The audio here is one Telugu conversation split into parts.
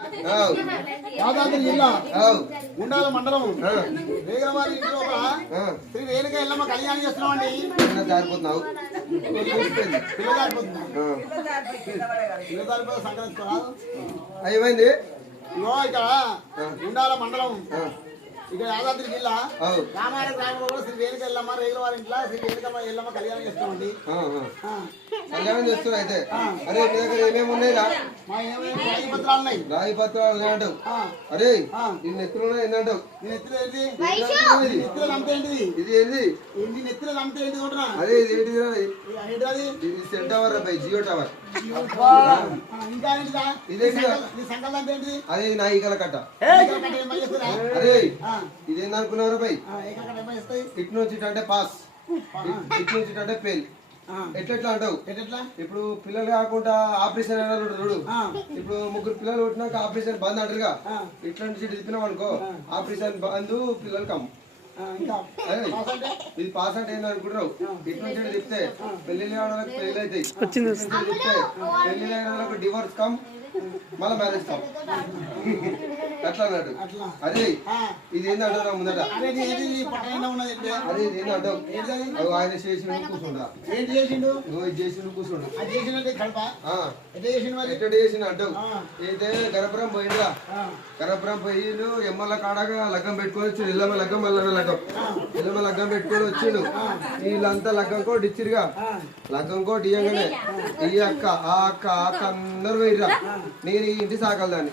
యాదాద్రి జిల్లా గుండాల మండలం వేగవారి ఇంటి లోపల శ్రీ రేణుక ఎల్లమ్మ కళ్యాణం చేస్తున్నామండి. జారిపోతున్నావు సంక్రాంతి అయిపోయింది. ఇగో ఇక్కడ గుండాల మండలం ఇక్కడ యాదాద్రి జిల్లా రామాయణ గ్రామంలో కూడా శ్రీ రేణుక ఎల్లమ్మ రేగులవారి ఇంట్లో శ్రీ రేణుక ఎల్లమ్మ కళ్యాణం చేస్తామండి. కళ్యాణం చేస్తున్నా అయితే. అరే మీ దగ్గర ఏమేమి ఉన్నాయిరా? రాయి పత్రాలు ఉన్నాయి. రాయి పత్రాలు అంటావు. అరే ఈ నెత్తులు ఏంటంటావు? నెత్తిలో ఏంటిది? ఇది ఏంది? నెత్తిలో నమ్మితే ఏంటి చూడరా? అదే ఇది ఏంటిదిరా? ఇది సెల్ టవర్ రా, జియో టవర్. ఇంకా ఏంటిదా? సంకల్పం ఏంటిది? అదే నాయికల కట్ట. అరే ఇదేందనుకున్నారా బై? ఇటు నుంచి అంటే పాస్, ఇటు నుంచి అంటే ఫెయిల్. ఎట్లా అంటావు? ఇప్పుడు పిల్లలు కాకుండా ఆపరేషన్ అయినా చూడు. ఇప్పుడు ముగ్గురు పిల్లలు పుట్టినాక ఆపరేషన్ బంద్ అంటారుగా. ఇట్లాంటి సీట్ తిప్పినాం అనుకో ఆపరేషన్ బంద్, పిల్లలు కమ్. ఇది పాస్ అంటే ఏంది అనుకుంటున్నావు? ఇటు నుంచి చెప్తే పెళ్లి వాళ్ళకి పెళ్లి అవుతాయి, చెప్తే పెళ్లి అయిన వాళ్ళకి డివోర్స్ కమ్, మళ్ళీ మ్యారేజ్ కమ్. అట్లా అన్నట్టు. అదే ఇది ఏంటంటావు ముందట? అదే ఇది ఏంటంటావు? ఆయన చేసిన కూర్చుంటా. ఏంటి చేసిండు? ఇది చేసిన కూర్చుంటా. ఎట్లా చేసిన అంటావు? అయితే గణపురం పోయిండ్రా. గణపురం పోయిండు. ఎమ్మల కాడగా లగ్గం పెట్టుకొని వచ్చిండు. ఇళ్ళమ్మ లగ్గం, మల్లమ్మ లగ్గం. ఇళ్ళమ్మ లగ్గం పెట్టుకొని వచ్చిండు. వీళ్ళంతా లగ్గం కోటి ఇచ్చిరుగా. లగ్గం కోటి ఇయ్యగానే ఈ అక్క ఆ అక్క అక్క అందరు పోయిర్రా. నేను ఈ ఇంటి సాకల్దాన్ని,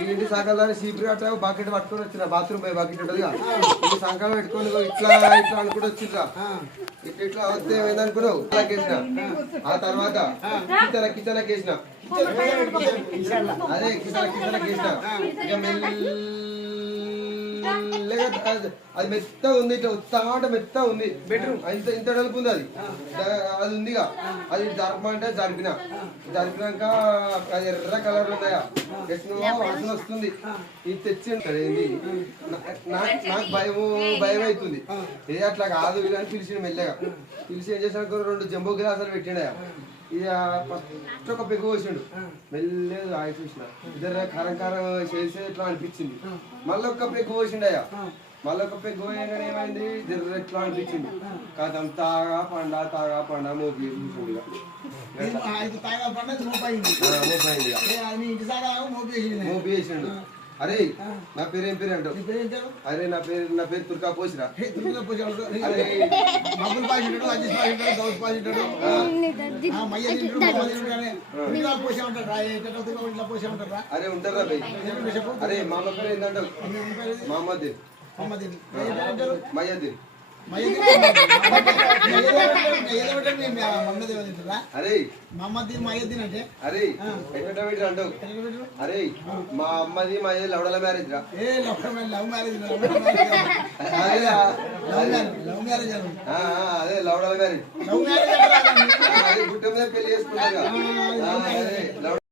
ఈ ఇంటి సాకల్దాన్ని సీపీ కట్ట బకెట్ పట్టుకొని వచ్చిన. బాత్రూమ్ పోయి బకెట్ ఉంటుందిగా. ఈ సంకలం పెట్టుకొని ఇట్లా ఇట్లా అనుకుంటూ వచ్చిండ్రా. ఇట్లా వస్తే ఏమైందనుకున్నావు? వేసిన ఆ తర్వాత కిచెన్కి వేసిన. అదే కిచెన్కి వేసిన. ఇక మెల్లగా అది మెత్తగా ఉంది. ఇట్లా ఉత్తాట మెత్తగా ఉంది. బెడ్రూమ్ ఇంత నలుపు ఉంది. అది ఉందిగా. అది జరపమంటే జరిపినాక అది ఎర్ర కలర్ ఉన్నాయా వాసన వస్తుంది. ఇది తెచ్చి ఏంది నాకు భయం అవుతుంది. ఏ అట్లా కాదు ఇలా అని పిలిచి మెల్లగా పిలిచి ఏం చేసాను, 2 జంబో గ్లాసులు పెట్టిండయా. ఇక ఫస్ట్ ఒక పెగ్గు పోసిండు. మెల్లగా ఆగి చూసిన ఇద్దరు కారం కారం చేసే ఇట్లా అనిపించింది. మళ్ళీ ఒక పెగ్గు పోసిండయా. మళ్ళీ ఒక పెగ్గు పోయగానే ఏమైంది, ఇద్దరు ఎట్లా అనిపించింది. కాదు తాగా పండా మోపి కూర్చుంది. మోపి వేసిండు. అరే నా పేరు ఏం పేరు అంటావు? అరే నా పేరు తుర్కా పోసిరా. అరే ఉంటారా భయ్? అరే మామ పేరు ఏంటంటావు? మహమ్మద్ మయ్యద్దీన్. అరే మహమ్మద్ మయ్యద్దీన్ అంటే అరే ఎక్కడ అంటావు? అరే మా అమ్మది మా లవడల మ్యారేజ్ రా. అదే లవడల మ్యారేజ్. అదే గుట్ట మీద పెళ్లి చేసుకుంటా.